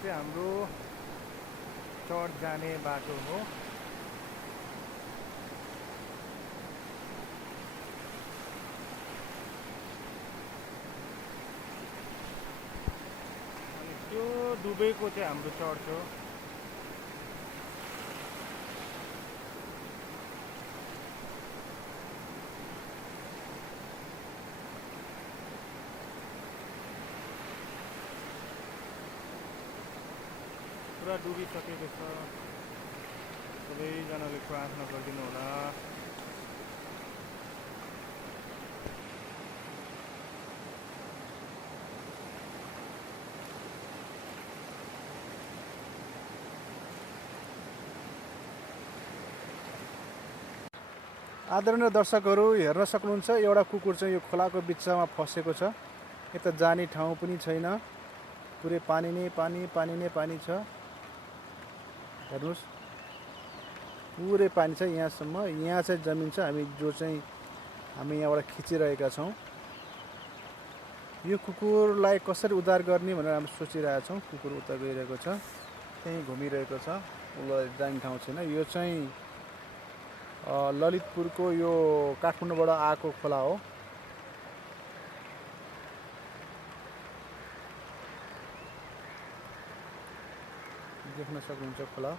चाहिँ हाम्रो चर्च जाने बाटो हो। अनि त्यो डुबेको चाहिँ हाम्रो चर्च हो। पुरा डुबिसकेको छ। सबैजनाले प्रार्थना गरिदिनु होला। आदरणीय दर्शकहरू हेर्न सक्नुहुन्छ, एउटा कुकुर चाहिँ यो खोलाको बिचमा फसेको छ। यता जाने ठाउँ पनि छैन, पुरै पानी नै पानी, पानी नै पानी छ। हेर्नुहोस्, पुरै पानी छ यहाँसम्म। यहाँ चाहिँ जमिन छ, हामी यहाँबाट खिचिरहेका छौँ। यो कुकुरलाई कसरी उद्धार गर्ने भनेर हामी सोचिरहेका छौँ। कुकुर उता गइरहेको छ, त्यहीँ घुमिरहेको छ, उसलाई जाने ठाउँ छैन। यो चाहिँ ललितपुरको यो काठमाडौँबाट आएको खोला हो। देख्न सक्नुहुन्छ खोला।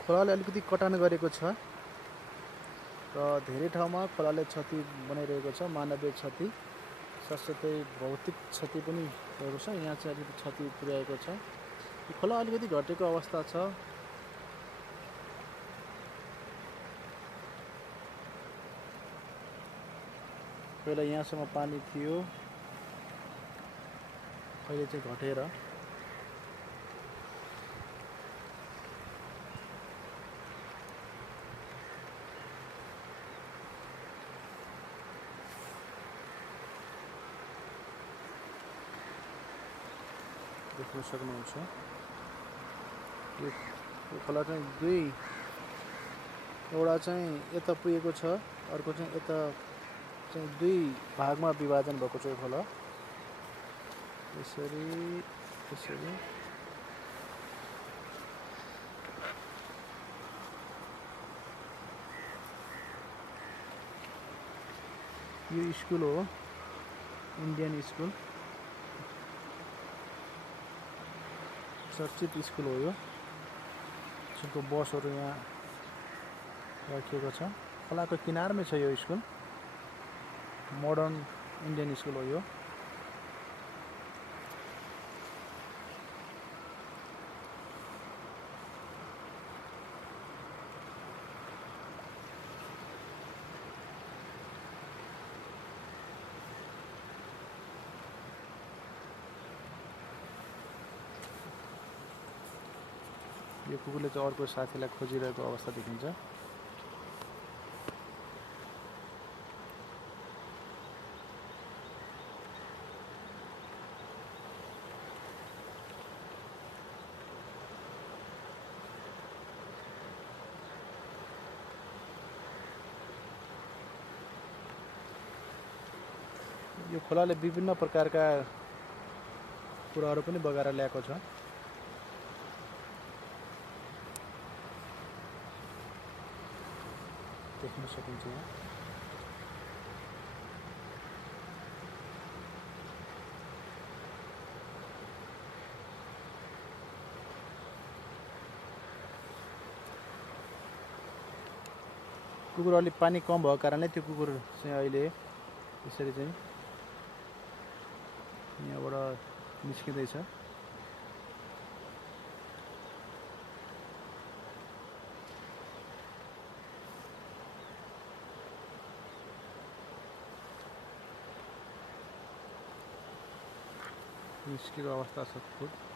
खोलाले अलिकति कटान गरेको छ र धेरै ठाउँमा खोलाले क्षति बनाइरहेको छ, मानवीय क्षति, साथसाथै भौतिक क्षति पनि भएको छ। यहाँ चाहिँ अलिकति क्षति पुर्याएको छ। यो खोला अलिकति घटेको अवस्था छ। पहिला यहाँसम्म पानी थियो, अहिले चाहिँ घटेर देख्न सक्नुहुन्छ। यो खोला चाहिँ एउटा चाहिँ यता पुगेको छ, अर्को चाहिँ यता चाहिँ दुई भागमा विभाजन भएको छ यो खोला। यसरी यो स्कुल हो, इन्डियन स्कुल, चर्चित स्कुल हो यो। स्कुलको बसहरू यहाँ राखिएको छ। खोलाको किनारमै छ यो स्कुल, मोडर्न इन्डियन स्कुल हो यो। यो कुकुरले चाहिँ अर्को साथीलाई खोजिरहेको अवस्था देखिन्छ। यो खोलाले विभिन्न प्रकारका कुराहरू पनि बगाएर ल्याएको छ। देख्न सकिन्छ यहाँ। कुकुर अलिक पानी कम भएको कारणले त्यो कुकुर चाहिँ अहिले यसरी चाहिँ यहाँबाट निस्किँदैछ। निस्केको अवस्था छ कुकुर।